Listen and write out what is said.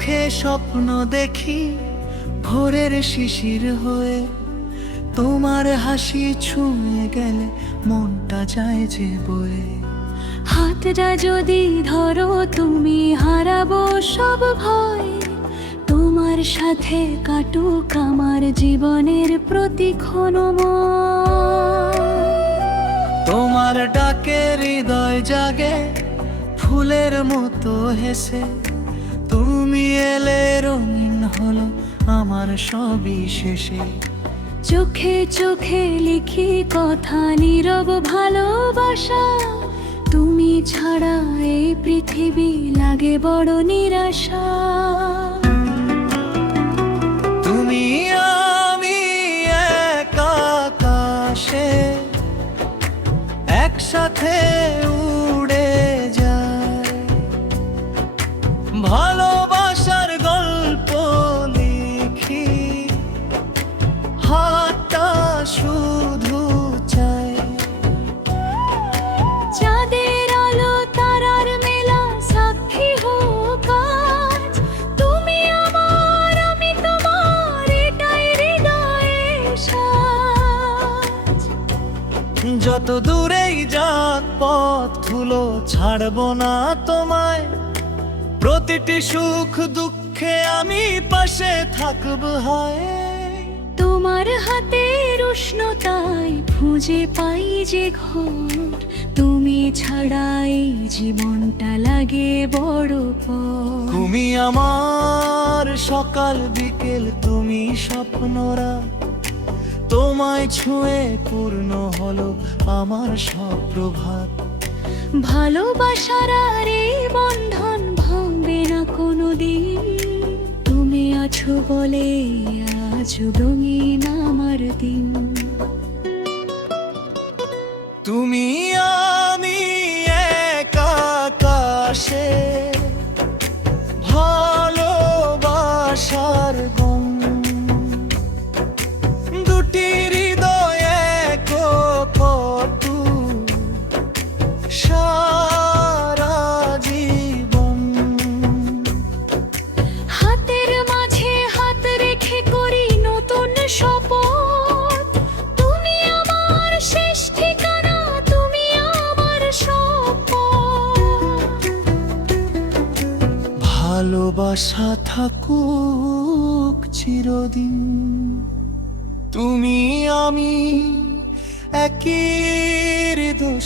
চোখে স্বপ্ন দেখি ভোরের শিশির হয়ে, তোমার হাসি ছুঁয়ে গেলে মনটা যায় যে বয়ে। হাতটা যদি ধরো তুমি হারাবো সব ভয়, তোমার সাথে কাটুক আমার জীবনের প্রতিক্ষণ। তোমার ডাকে হৃদয় জাগে ফুলের মতো হেসে, তুমি এলে রঙিন হলো আমার সবই শেষে। চোখে চোখে লিখি কথা নীরব ভালোবাসা, তুমি ছাড়া এই পৃথিবী লাগে বড় নিরাশা। তুমি আমি এক আকাশে একসাথে উড়ে যাই, ভালোবাসার গল্প লিখি, হাতটা শুধু চাই। চাঁদের আলো তারার মেলা সাক্ষী হোক আজ, তুমি আমার আমি তোমার এটাই হৃদয়ের সাজ। যত দূরেই যাক পথ ধুলো ছাড়বো না তোমায়, প্রতিটি সুখ দুঃখে আমি পাশে থাকবো হয়। তোমার হাতের উষ্ণতায় খুঁজে পাই যে ঘর, তুমি ছাড়া এই জীবনটা লাগে বড় পথ। তুমি আমার সকাল বিকেল, তুমি স্বপ্নরা, তোমায় ছুঁয়ে পূর্ণ হলো আমার সব প্রভাত। ভালোবাসার আর এই বন্ধন ভাঙবে না কোনোদিন, তুমি আছো বলে আজ রঙিন আমার দিন। তুমি আমি এক আকাশে ভালোবাসার গম, দুটি হৃদয় এক কত সারা জীবন। হাতের মাঝে হাত রেখে করি নতুন শপথ, তুমি আমার শেষ ঠিকানা, তুমি আমার সম্পদ। ভালোবাসা থাকুক চিরদিন, তুমি আমি একই হৃদয়।